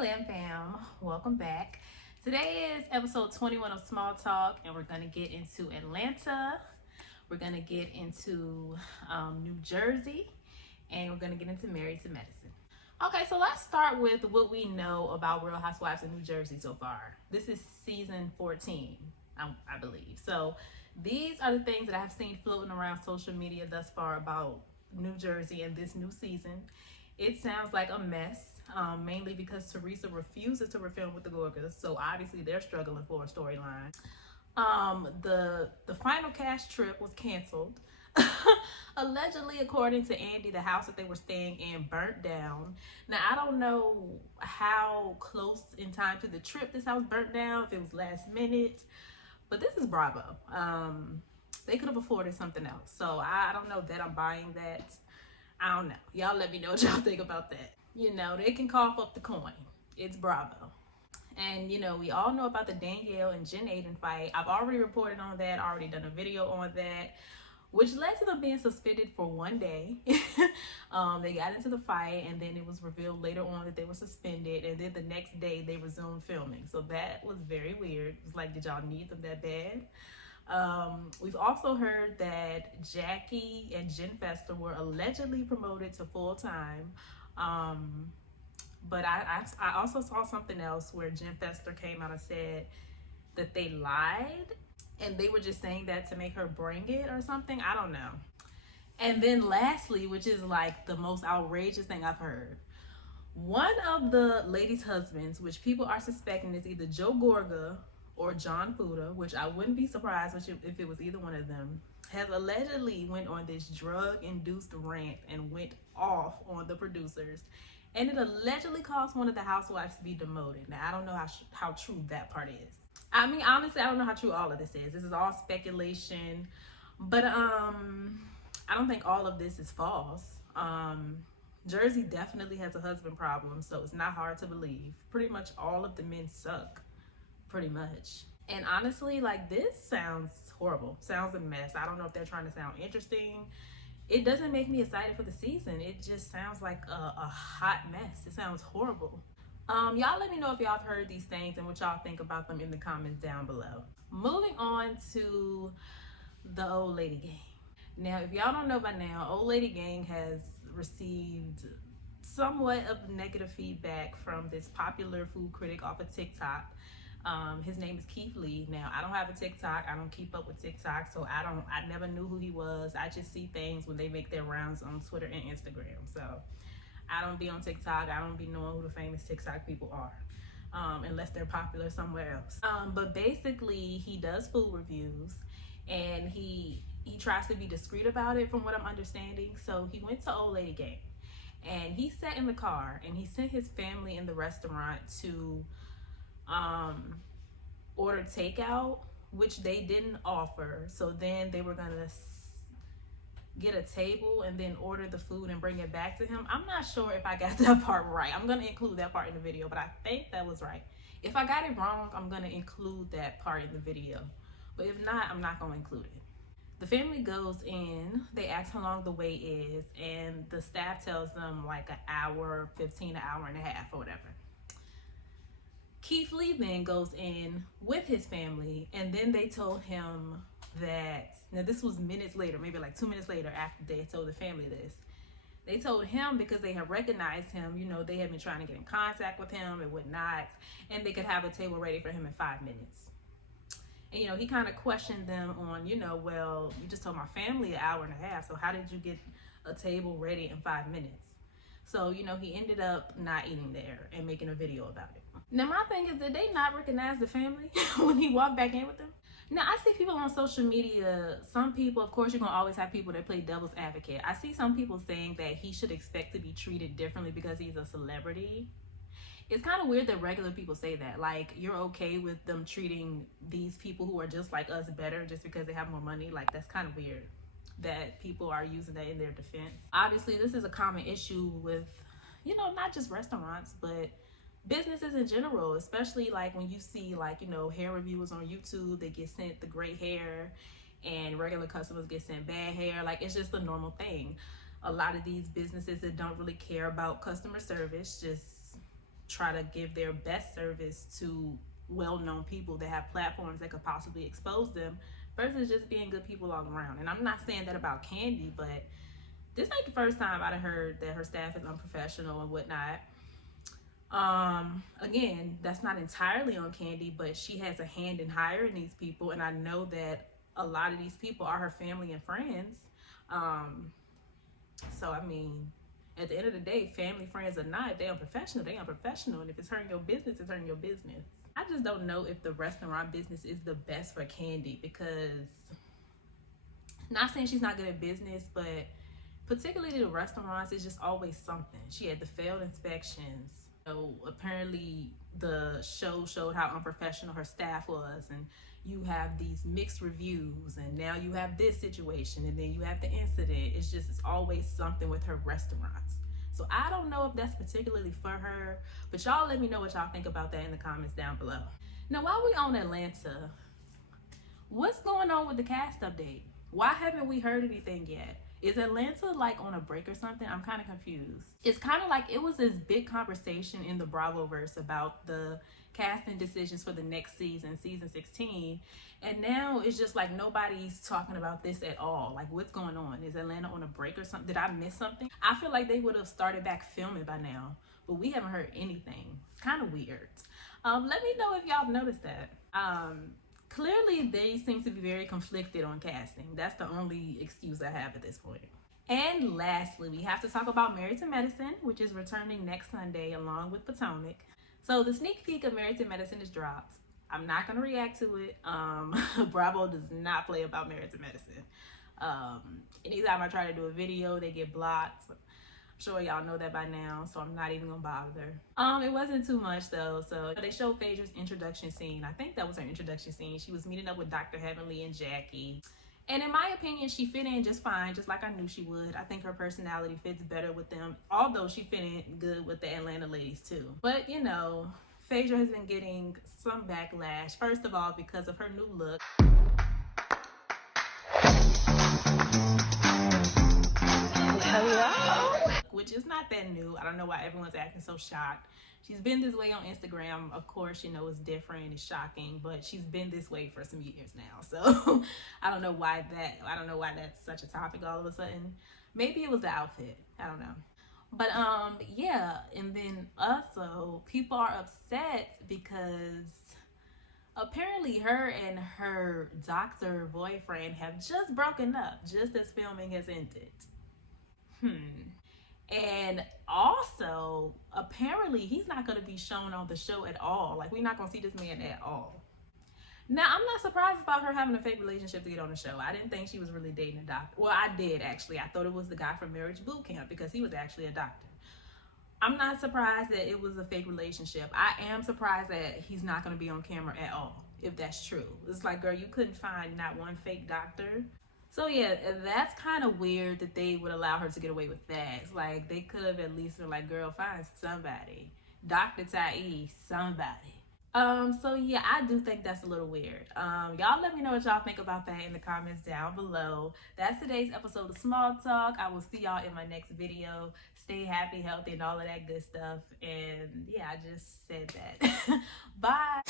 Lamb Fam, welcome back. Today is episode 21 of Small Talk, and we're going to get into Atlanta. We're going to get into New Jersey, and we're going to get into Married to Medicine. Okay, so let's start with what we know about Real Housewives of New Jersey so far. This is season 14, I believe. So these are the things that I have seen floating around social media thus far about New Jersey and this new season. It sounds like a mess. Mainly because Teresa refuses to refilm with the Gorgas, so obviously they're struggling for a storyline. The final cast trip was canceled. Allegedly, according to Andy, the house that they were staying in burnt down. Now, I don't know how close in time to the trip this house burnt down, if it was last minute, but this is Bravo. They could have afforded something else, so I don't know that I'm buying that. I don't know. Y'all let me know what y'all think about that. You know, they can cough up the coin. It's Bravo. And, you know, we all know about the Danielle and J Aiden fight. I've already reported on that, already done a video on that, which led to them being suspended for one day. They got into the fight, and then it was revealed later on that they were suspended, and then the next day they resumed filming. So that was very weird. It's like, did y'all need them that bad? We've also heard that Jackie and Jen Fester were allegedly promoted to full-time. But I also saw something else where Jen Fester came out and said that they lied and they were just saying that to make her bring it or something. I don't know. And then lastly, which is like the most outrageous thing I've heard, one of the ladies' husbands, which people are suspecting is either Joe Gorga or John Fuda, which I wouldn't be surprised if it was either one of them, has allegedly went on this drug-induced rant and went off on the producers, and it allegedly caused one of the housewives to be demoted. Now, I don't know how true that part is. I mean, honestly, I don't know how true all of this is. This is all speculation, but I don't think all of this is false. Jersey definitely has a husband problem, so it's not hard to believe. Pretty much all of the men suck, pretty much. And honestly, like, this sounds horrible. Sounds a mess. I don't know if they're trying to sound interesting. It doesn't make me excited for the season. It just sounds like a hot mess. It sounds horrible. Y'all let me know if y'all have heard these things and what y'all think about them in the comments down below. Moving on to the Old Lady Gang. Now, if y'all don't know by now, Old Lady Gang has received somewhat of negative feedback from this popular food critic off of TikTok. His name is Keith Lee. Now, I don't have a TikTok. I don't keep up with TikTok, so I never knew who he was. I just see things when they make their rounds on Twitter and Instagram. So I don't be on TikTok. I don't be knowing who the famous TikTok people are, unless they're popular somewhere else. But basically, he does food reviews, and he tries to be discreet about it, from what I'm understanding. So he went to Old Lady Gang, and he sat in the car, and he sent his family in the restaurant to order takeout, which they didn't offer. So then they were gonna get a table and then order the food and bring it back to him. I'm not sure if I got that part right. I'm gonna include that part in the video, but I think that was right. If I got it wrong, I'm gonna include that part in the video, but if not, I'm not gonna include it. The family goes in, they ask how long the wait is, and the staff tells them like an hour, 15, an hour and a half or whatever. Keith Lee then goes in with his family, and then they told him that, now this was minutes later, maybe like 2 minutes later after they told the family this, they told him because they had recognized him, you know, they had been trying to get in contact with him and whatnot, and they could have a table ready for him in 5 minutes. And, you know, he kind of questioned them on, you know, well, you just told my family an hour and a half, so how did you get a table ready in 5 minutes? So, you know, he ended up not eating there and making a video about it. Now, my thing is, did they not recognize the family when he walked back in with them? Now, I see people on social media, some people, of course, you're going to always have people that play devil's advocate. I see some people saying that he should expect to be treated differently because he's a celebrity. It's kind of weird that regular people say that. Like, you're okay with them treating these people who are just like us better just because they have more money. Like, that's kind of weird that people are using that in their defense. Obviously, this is a common issue with, you know, not just restaurants, but businesses in general, especially like when you see, like, you know, hair reviewers on YouTube, they get sent the great hair, and regular customers get sent bad hair. Like, it's just a normal thing. A lot of these businesses that don't really care about customer service just try to give their best service to well-known people that have platforms that could possibly expose them versus just being good people all around. And I'm not saying that about Candy, but this ain't the first time I've heard that her staff is unprofessional and whatnot. Again, that's not entirely on Candy, but she has a hand in hiring these people, and I know that a lot of these people are her family and friends. So I mean, at the end of the day, family, friends or not, they unprofessional, and if it's hurting your business, it's hurting your business. I just don't know if the restaurant business is the best for Candy, because, not saying she's not good at business, but particularly the restaurants, it's just always something. She had the failed inspections. So apparently the show showed how unprofessional her staff was, and you have these mixed reviews, and now you have this situation, and then you have the incident. It's always something with her restaurants. So I don't know if that's particularly for her, but y'all let me know what y'all think about that in the comments down below. Now, while we on Atlanta, what's going on with the cast update? Why haven't we heard anything yet? Is Atlanta like on a break or something? I'm kind of confused. It's kind of like it was this big conversation in the Bravoverse about the casting decisions for the next season, season 16. And now it's just like nobody's talking about this at all. Like, what's going on? Is Atlanta on a break or something? Did I miss something? I feel like they would have started back filming by now, but we haven't heard anything. It's kind of weird. Let me know if y'all noticed that. Clearly, they seem to be very conflicted on casting. That's the only excuse I have at this point. And lastly, we have to talk about Married to Medicine, which is returning next Sunday along with Potomac. So the sneak peek of Married to Medicine is dropped. I'm not going to react to it. Bravo does not play about Married to Medicine. Anytime I try to do a video, they get blocked. Sure y'all know that by now, so I'm not even gonna bother. It wasn't too much though. So they showed Phaedra's introduction scene. I think that was her introduction scene. She was meeting up with Dr. Heavenly and Jackie, and in my opinion, she fit in just fine, just like I knew she would. I think her personality fits better with them, although she fit in good with the Atlanta ladies too. But you know, Phaedra has been getting some backlash, first of all because of her new look. Hello. Which is not that new. I don't know why everyone's acting so shocked. She's been this way on Instagram. Of course, you know, it's different, it's shocking, but she's been this way for some years now. So I don't know why that's such a topic all of a sudden. Maybe it was the outfit. I don't know. But yeah, and then also people are upset because apparently her and her doctor boyfriend have just broken up just as filming has ended. And also, apparently, he's not going to be shown on the show at all. Like, we're not going to see this man at all. Now, I'm not surprised about her having a fake relationship to get on the show. I didn't think she was really dating a doctor. Well, I did, actually. I thought it was the guy from Marriage Boot Camp because he was actually a doctor. I'm not surprised that it was a fake relationship. I am surprised that he's not going to be on camera at all, if that's true. It's like, girl, you couldn't find not one fake doctor. So yeah, that's kind of weird that they would allow her to get away with that. It's like they could have at least been like, girl, find somebody. Dr. Tae, somebody. So yeah, I do think that's a little weird. Y'all let me know what y'all think about that in the comments down below. That's today's episode of Small Talk. I will see y'all in my next video. Stay happy, healthy, and all of that good stuff. And yeah, I just said that. Bye.